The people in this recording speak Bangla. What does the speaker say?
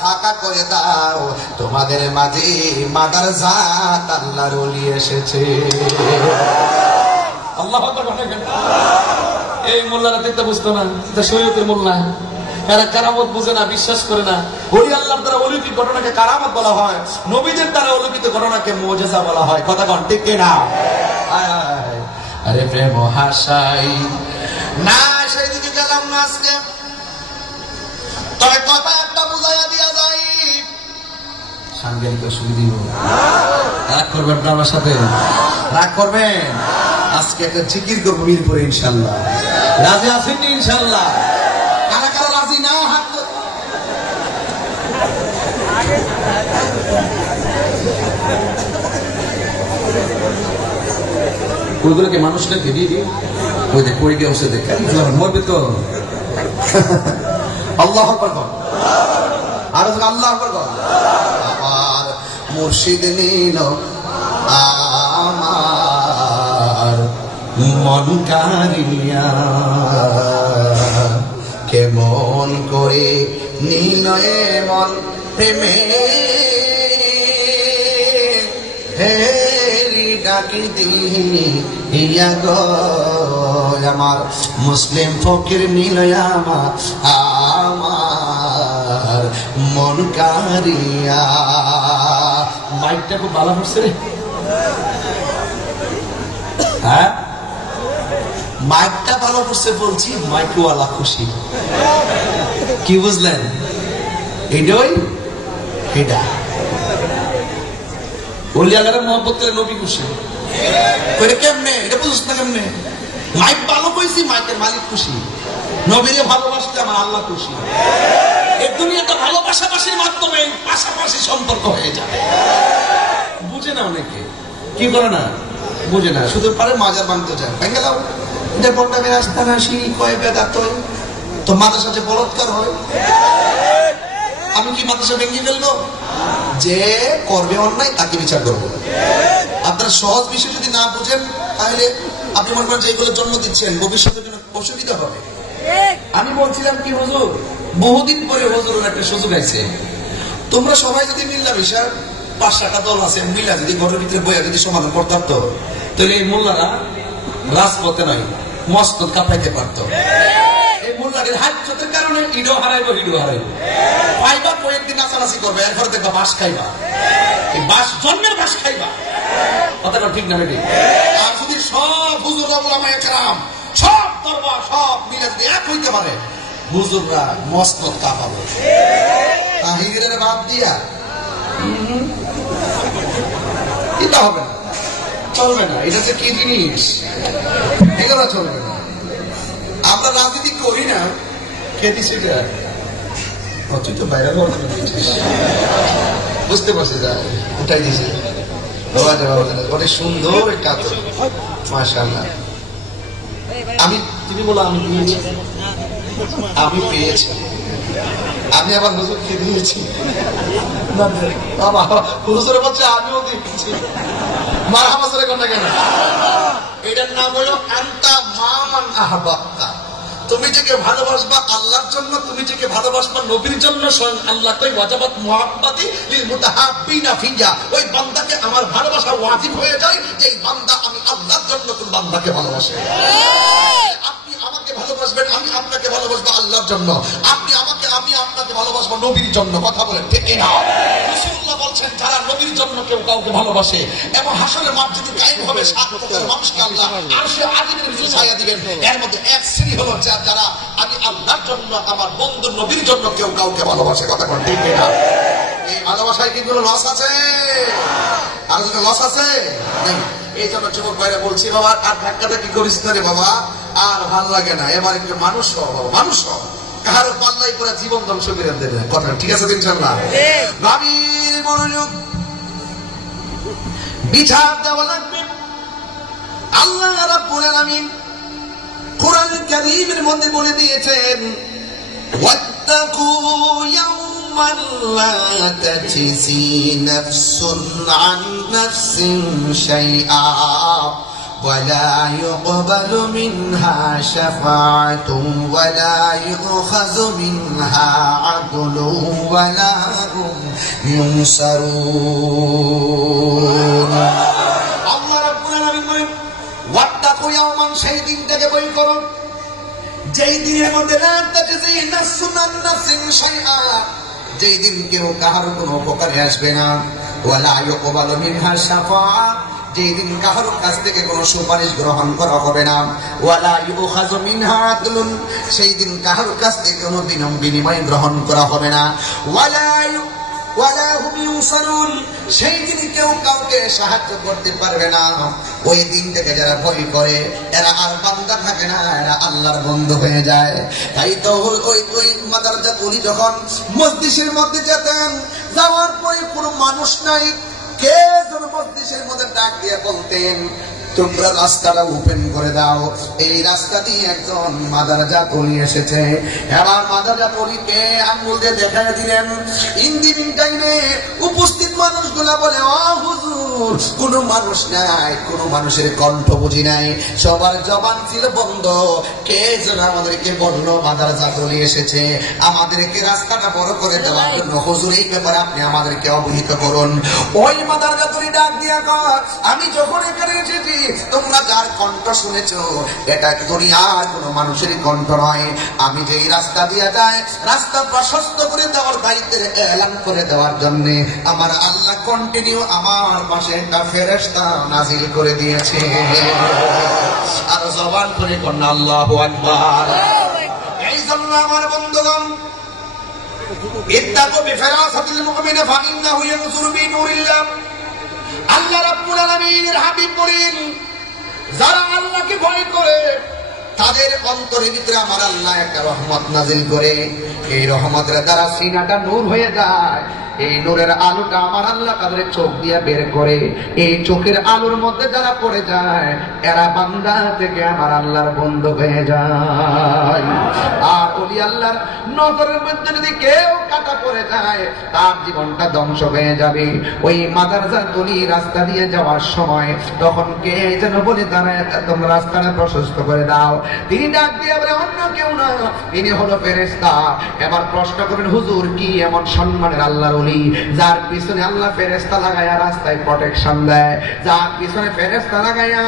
ফাঁকা করে দাও, তোমাদের মাঝে মাদার জাত আল্লাহর ওলি এসেছে। আল্লাহু আকবার। এই মোল্লারা দেখতে বুঝতো না, এটা শরীয়তের মোল্লা, এরা কারামত বুঝে না, বিশ্বাস করে না। ওলি আল্লাহর দ্বারা অলৌকিক ঘটনাকে কারামত বলা হয়, নবীদের দ্বারা অলৌকিক ঘটনাকে মুজিজা বলা হয়। কথা কোন ঠিক কিনা? আরে প্রেম হাসাই না, সেদিকে গেলাম না আজকে। তবে কথা একটা বুঝাইয়া দিয়া যাই, সাংবাদিক সুবিধা দিব। রাগ করবেন না আমার সাথে? রাগ করবেন? আজকে একটা জিকির করবো মিরপুরে ইনশাল্লাহ। রাজি আছেন ইনশাল্লাহ? কারা কারা রাজি না হাত তো? ওইগুলোকে মানুষটাকে দিয়ে দিই, ওই দেখ পড়ে গিয়ে বসে দেখ মরবে তো। আল্লাহ আকবার কর, আর আল্লাহ আকবার কর। আমার মুর্শিদ নীল আমার মন কারিয়া, কেমন করে নীল মন প্রেমে হেরি ডাকি দিয়া গো। আমার মুসলিম ফকির নীল আমার মন কারিয়া। মাইকটা খুব ভালো হচ্ছে রে। হ্যাঁ, মাইকটা ভালো করছে বলছি, মাইকওয়ালা খুশি। কি বুঝলেন? এটাই এটা ওলি আল্লাহর মহব্বত করে নবী খুশি। এটা কেমনে? এটা বুঝছ না কেমনে? মাইক ভালো কইছি, মাইকের মালিক খুশি। নবীরে ভালোবাসতে আমার আল্লাহ খুশি। এই দুনিয়াটা ভালোবাসাবাসির মাধ্যমে পাশাপাশি সম্পর্ক হয়ে যাবে। বুঝে না অনেকে, কি করে না, বুঝে না, শুধু পারে মাজার বানতে চায়। ভেঙে দাও, এটা বলতে আমি রাস্তা না শিরি কয় বেদাত হয়, তো মাদ্রাসা যে বলৎকার হয়। আমি কি মাদ্রাসা ভেঙে ফেলবো? যে করবে অন্যায় তাকে বিচার করবো। আপনারা সহজ বিষয় যদি না বুঝেন, তাহলে আপনি মনে করেন যে এগুলো জন্ম দিচ্ছেন, ভবিষ্যতের জন্য অসুবিধা হবে। আমি বলছিলাম কি হুজুর, বহুদিন পরে হুজুর একটা সুযোগ আছে। তোমরা সবাই যদি মিল্লা বিষয় 5-7টা দল আছে, মিল্লা যদি ঘরের ভিতরে বইয়া যদি সমাধান করতাম, তো তাহলে এই মোল্লারা রাজপথে নয় মসনদ কাঁপাইতে পারতো। এই মোল্লাদের হাজ্জতের কারণে ইডো হারাইবো, হিডো হারাইবো। পাইবা কয়েকদিন নাচানাচি করবে, এরপরে দেখবা বাস খাইবা, এই বাস জন্মের বাস খাইবা। কথাটা ঠিক না বেটি? আর যদি সব হুজুররা উলামায়ে কেরাম, সব দরবার, সব মিলে যদি এক হইতে পারে, হুজুররা মসনদ কাঁপাবো। তাহিরের বাদ দিয়া এটা হবে না, চলবে না। এটা যে কি জিনিস, এগুলো চলবে না। আমরা রাজনীতি করি না, খেতে সেটা তুই তো বাইরে বুঝতে পারছি, যা উঠাই দিয়েছে। অনেক সুন্দর একটা মাশাআল্লাহ। আমি, তুমি বলো আমি দিয়েছি, আমি পেয়েছি, আমি আবার হুজুরকে দিয়েছি। হুজুরের বলছে আমিও দিয়েছি। মারহাবা করে কোনটা কেন? এটার নাম হলো আনতা মান আহবাবতা। তুমি যাকে ভালোবাসবা আল্লাহর জন্য, তুমি যাকে ভালোবাসবা নবীর জন্য, স্বয়ং আল্লাহ কই ওয়াজাবাত মুহাব্বাতি লিল মুতাহাব্বিনা ফিয়া। ওই বান্দাকে আমার ভালোবাসা ওয়াজিব হয়ে যায়, যে এই বান্দা আমি আল্লাহর জন্য কোন বান্দাকে ভালোবাসে। আপনি আমাকে ভালোবাসবেন, আমি আপনাকে ভালোবাসবো আল্লাহর জন্য। আপনি আমাকে, আমি আপনাকে ভালোবাসবো নবীর জন্য। কথা বলেন ঠিক না? রাসূলুল্লাহ বলছেন, যারা নবীর জন্য কেউ কাউকে ভালোবাসে এবং হাসরের মাঠ যদি কায়েম হবে, 7 কোটি মানুষকে আল্লাহ আরশে আজিমের নিচে ছায়া দিবেন। এর মধ্যে এক শ্রেণী হলো যারা আমি আল্লাহর জন্য, আমার বন্ধু নবীর জন্য কেউ কাউকে ভালোবাসে। কথা বলেন ঠিক না? এই ভালোবাসায় কি কোনো লস আছে? আর কোনো লস আছে? নেই। এই জন্য যুবক ভাইরা বলছি, বাবা আর ধাক্কাটা কি করিস না রে বাবা, আর ভাল লাগে না, এবার একটু মানুষ হও বাবা, মানুষ হও। কারো পাল্লাই করে জীবন ধ্বংস করে দেবে। কথা ঠিক আছে ইনশাআল্লাহ? গভীর মনোযোগ, বিচার দেওয়া লাগবে। আল্লাহ রাব্বুল আলামিন কোরআন কারীমের মধ্যে বলে দিয়েছেন, ওয়াত্তাকু ইয়াওমান লা তাজজি নাফসুন আন নাফসিন শাইআ ولا يقبل منها شفاعة ولا يؤخذ منها عدل ولا هم ينصرون আল্লাহ রাব্বুল আলামিন বলেন ওয়াত্তাকু ইয়াওমান, সেই দিনটাকে ভয় করো যেই দিনের মধ্যে লা তাজজি নাফসুন আন নাফসিন শাইআ, যেই দিন কেউ কাহার কোনো উপকারে আসবে না। ওয়ালা ইউকবালু মিনহা শাফাআ, যেই দিন কাহার কাছ থেকে কোনো সুপারিশ গ্রহণ করা হবে না। ওয়ালা ইউখাযু মিনহা আদলুন, সেই দিন কাহার কাছ থেকে কোনো বিনিময় গ্রহণ করা হবে না। ওয়ালা হুম ইউনসারুন, সেই দিন কেউ কাউকে সাহায্য করতে পারবে না। ওই দিন থেকে যারা ভয় করে এরা আর বান্দা থাকে না, এরা আল্লাহর বন্ধু হয়ে যায়। তাই তো ওই মাদারজা বলি যখন মসজিদের মধ্যে যেতেন, যাওয়ার পরে কোনো মানুষ নাই, কে যেন মসজিদের মধ্যে ডাক দিয়ে বলতেন তোমরা রাস্তাটা ওপেন করে দাও। এই রাস্তা দিয়ে একজন মাদারজা কলি এসেছে। এবার মাদারজা কলিকে আঙ্গুল দিয়ে দেখাই দিলেন। ইঞ্জিনিয়ারিং টাইমে উপস্থিত মানুষগুলা বলে ও হুজুর, কোনো মানুষ নাই, কোনো মানুষের কণ্ঠ বুঝি নাই, সবার জবান ছিল বন্ধ। কে যেন আমাদেরকে বললো মাদারজা কলি এসেছে, আমাদেরকে রাস্তাটা বড় করে দেওয়ার জন্য। হুজুর, এই ব্যাপারে আপনি আমাদেরকে অবহিত করুন। ওই মাদারজা কলি ডাক দিয়া কয়, আমি যখন এখানে এসেছি তোমরা যার কণ্ঠ শুনেছো এটা দুনিয়ার কোনো মানুষের কণ্ঠ নয়। আমি যে রাস্তা দিয়ে যাই, রাস্তা প্রশস্ত করে দেওয়ার দায়িত্বের এলান করে দেওয়ার জন্য আমার আল্লাহ কন্টিনিউ আমার পাশে একটা ফেরেশতা নাজিল করে দিয়েছে। আর জবান করে কন্যা আল্লাহু আকবার। এই জন্য আমার বন্ধুগণ, ইত্তাকু বিফিরাসাতিল মুমিনি ফাইন্নাহু ইয়ানজুরু বিনুরিল্লাহ। আল্লাহ রাব্বুল আলামিনের হাবিব বলেন, যারা আল্লাহকে ভয় করে তাদের অন্তরের ভিতরে আমার আল্লাহ একটা রহমত নাজিল করে। এই রহমতের দ্বারা সিনাটা নূর হয়ে যায়। এই নূরের আলোটা আমার আল্লাহ তাদের চোখ দিয়ে বের করে। এই চোখের আলোর মধ্যে যারা পড়ে যায় এরা বান্দা থেকে আমার আল্লাহর বন্ধু হয়ে যায়। আর ওলি আল্লাহর নজরের মধ্যে যদি কেউ কাটা পড়ে যায় তার জীবনটা ধ্বংস হয়ে যাবে। ওই মাদারজা তলি রাস্তা দিয়ে যাওয়ার সময় তখন কে যেন বলে দাঁড়ায়, তোমরা রাস্তাটা প্রশস্ত করে দাও। তিনি ডাক দিয়ে বলে, অন্য কেউ না, তিনি হলো ফেরেশতা। এবার প্রশ্ন করবেন, হুজুর কি এমন সম্মানের আল্লাহর ওলি যার পিছনে আল্লাহ ফেরেশতা লাগায়া রাস্তায় প্রোটেকশন দেয়, যার পিছনে ফেরেশতা লাগায়া